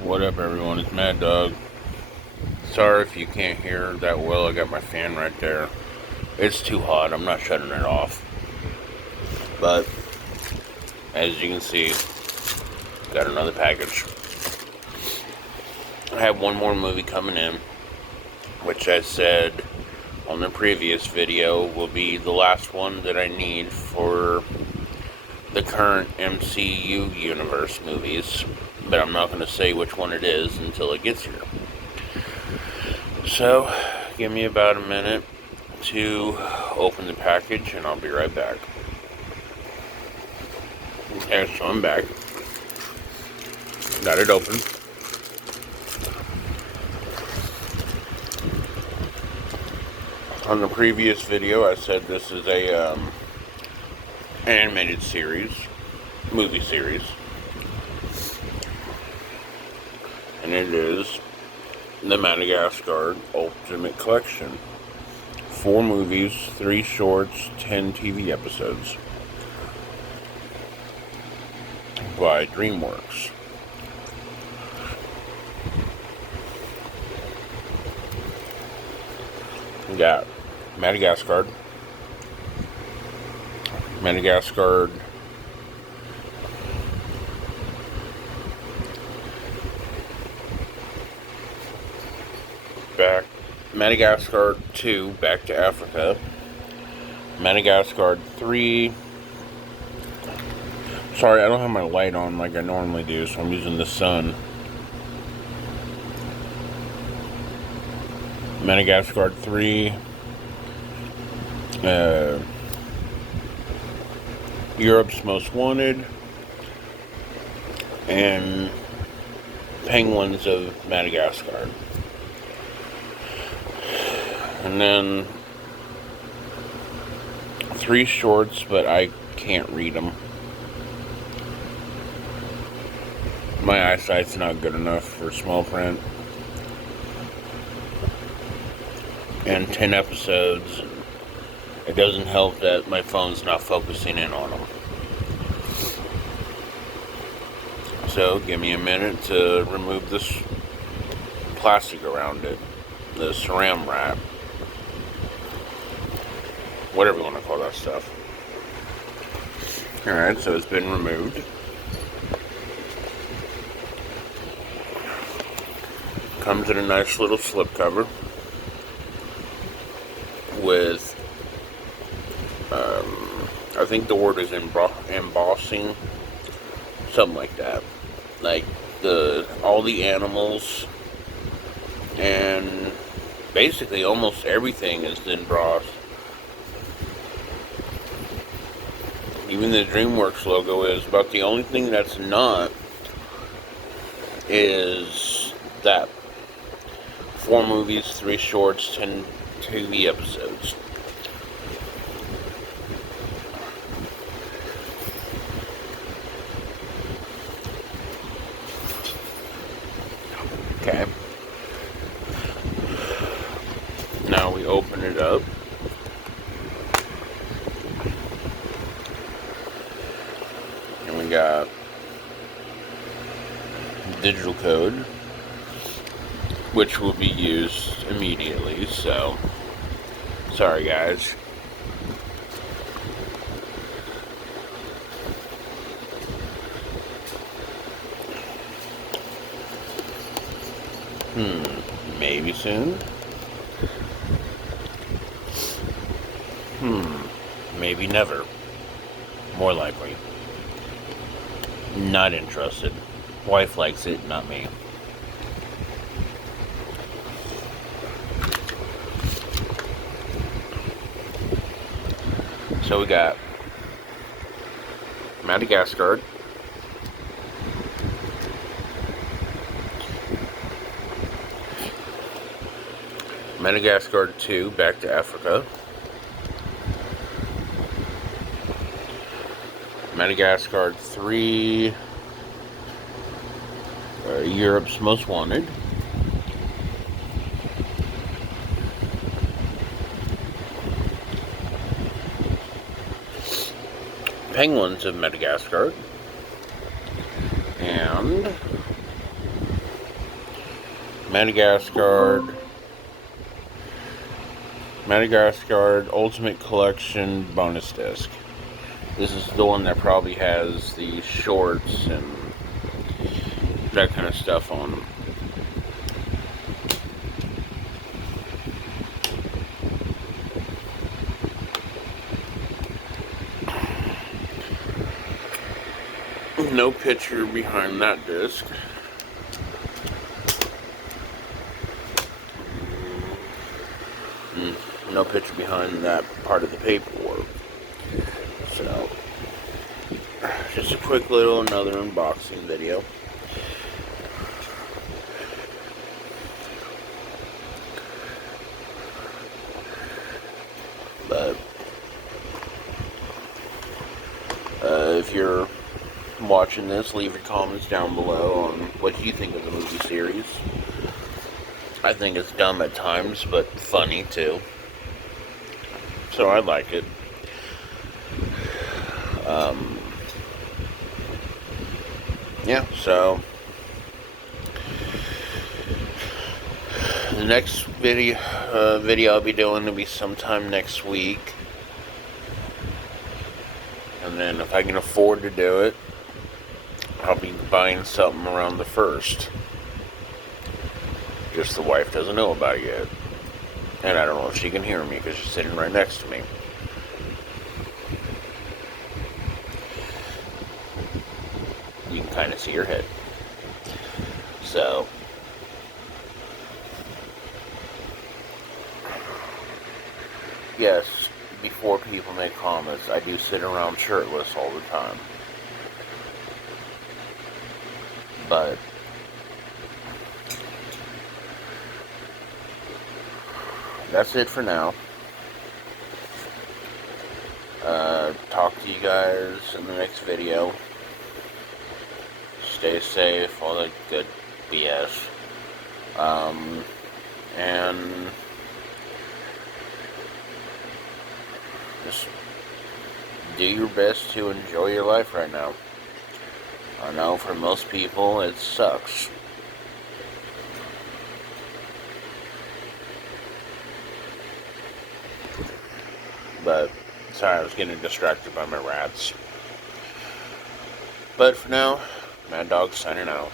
What up, everyone? It's Mad Dog. Sorry if you can't hear that well. I got my fan right there. It's too hot. I'm not shutting it off. But as you can see, got another package. I have one more movie coming in, which I said on the previous video will be the last one that I need for the current MCU universe movies. But I'm not going to say which one it is until it gets here. So, give me about a minute to open the package and I'll be right back. Okay, so I'm back. Got it open. On the previous video, I said this is a animated series, movie series, and it is the Madagascar Ultimate Collection. 4 movies, 3 shorts, 10 TV episodes by DreamWorks. We got Madagascar, Madagascar 2, Back to Africa, Madagascar 3, sorry, I don't have my light on like I normally do, so I'm using the sun. Madagascar 3, Europe's Most Wanted, and Penguins of Madagascar. And then 3 shorts, but I can't read them. My eyesight's not good enough for small print. And 10 episodes. It doesn't help that my phone's not focusing in on them. So, give me a minute to remove this plastic around it. The saran wrap. Whatever you want to call that stuff. Alright, so it's been removed. Comes in a nice little slipcover with, I think the word is embossing, something like that. Like all the animals and basically almost everything is embossed. Even the DreamWorks logo is, about the only thing that's not is that 4 movies, 3 shorts, 10 TV episodes. Okay. Now we open it up. And we got digital code, which will be used immediately, so sorry guys. Maybe soon. Maybe never. More likely. Not interested. Wife likes it, not me. So we got Madagascar, Madagascar 2, Back to Africa, Madagascar 3, Europe's Most Wanted, Penguins of Madagascar, and Madagascar Ultimate Collection bonus disc. This is the one that probably has the shorts and that kind of stuff on them. No picture behind that disc. No picture behind that part of the paperwork. So, just a quick little another unboxing video. But if you're watching this, leave your comments down below on what you think of the movie series. I think it's dumb at times, but funny too. So I like it. Yeah, so the next video I'll be doing will be sometime next week. And then if I can afford to do it, I'll be buying something around the 1st. Just the wife doesn't know about it yet. And I don't know if she can hear me because she's sitting right next to me. You can kind of see her head. So, yes, before people make comments, I do sit around shirtless all the time. But that's it for now. Talk to you guys in the next video. Stay safe, all that good BS. And just do your best to enjoy your life right now. I know for most people it sucks. But, sorry, I was getting distracted by my rats. But for now, Mad Dog signing out.